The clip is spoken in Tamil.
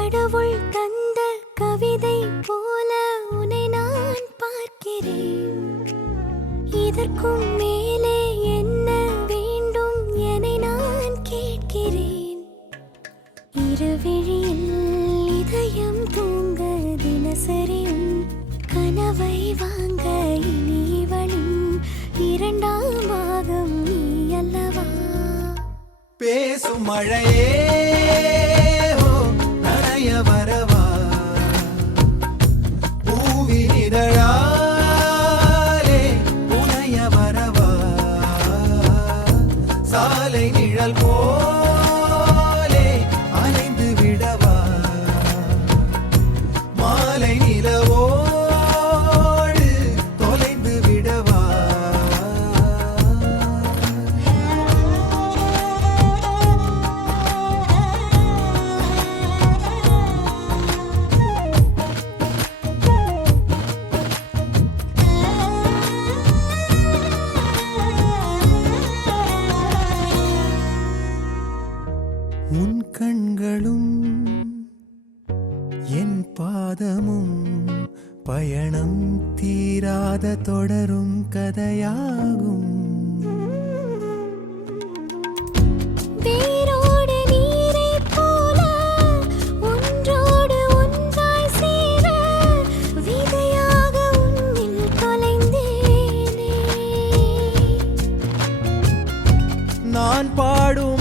கடவுள் தந்த கவிதை போல உன்னை நான் பார்க்கிறேன். இதற்கும் மேலே என்ன வேண்டும் என நான் கேட்கிறேன். இருவிழியில் இதயம் தூங்க தினசரியும் கனவை வாங்க இனி இவளின் இரண்டாம் பாகம் நீ அல்லவா? பேசும் மழையே நனைய வரவா, பூவின் இதழாலே புனைய வரவா, சாலை நிழல் போலே அலைந்து விடவா, மாலை நிலவோடு தொலைந்து விடவா. உன் கண்களும் என் பாதமும் பயணம் தீராத தொடரும் கதையாகும். வேரோடு நீரைப் போல ஒன்றோடு ஒன்றாய் சேர விதையாக உன்னில் தொலைந்தேனே. நான் பாடும்